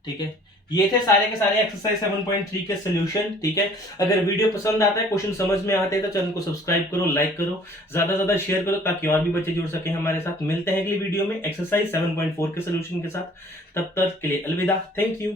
ठीक है। ये थे सारे के सारे एक्सरसाइज 7.3 के सॉल्यूशन, ठीक है। अगर वीडियो पसंद आता है, क्वेश्चन समझ में आते हैं, तो चैनल को सब्सक्राइब करो, लाइक करो, ज्यादा से ज्यादा शेयर करो, ताकि और भी बच्चे जुड़ सके हमारे साथ। मिलते हैं अगली वीडियो में एक्सरसाइज 7.4 के सॉल्यूशन के साथ, तब तक के लिए अलविदा, थैंक यू।